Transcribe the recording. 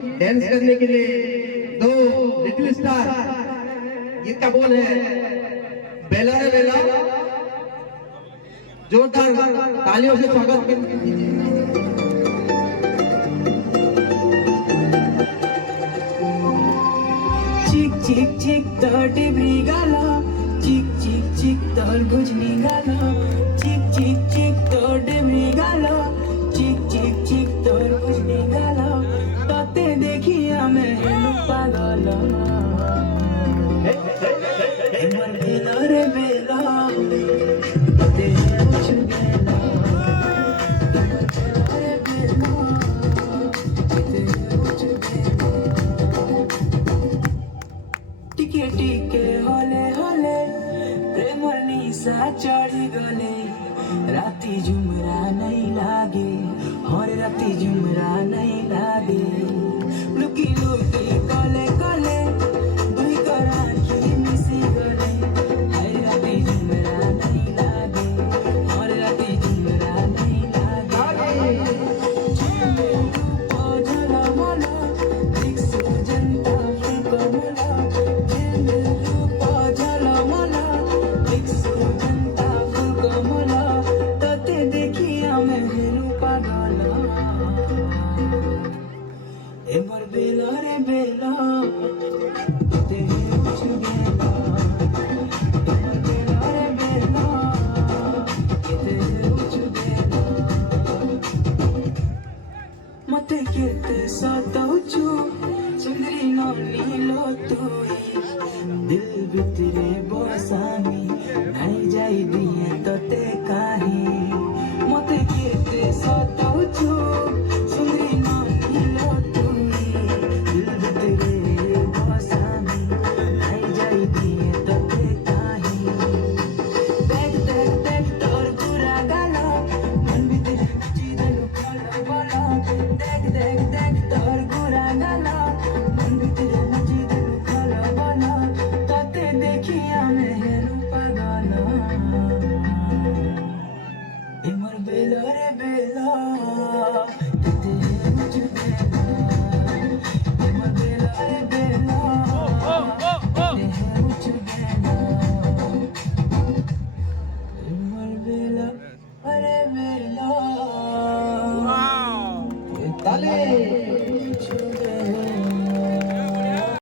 Dance करने के लिए दो लिटिल स्टार, इनका बोल है बेला रे बेला। जोरदार तालियों से स्वागत कीजिए। चिक चिक चिक तर टिबरी गाला, चिक चिक चिक तर गुजनी गाला, चिक चिक चिक तर टिबरी गाला, चिक चिक चिक तर गुजनी गाला, ताते देखिया मैं पागल। मर बेला रे बेला, ताते कुछ बेला, रे बेला, ताते कुछ बेला। टिके टिके होले होले प्रेमर निशा चढ़ी गले, राती झुमरा नहीं लागे, हर राती झुमरा नहीं लागे। लुकी लुकी कले कले दुई कराखी मिसी गले, हर राती झुमरा नहीं लागे, हर राती झुमरा नहीं लागे। झुमे रूप झलमला दिक्सु जनता फुकमला, एमर बेला रे बेला, ते कुछ बेला, एमर बेला रे बेला, ते कुछ बेला। मते केते सताउछु सुंदरी नौनी लो तू ही, दिल भितरे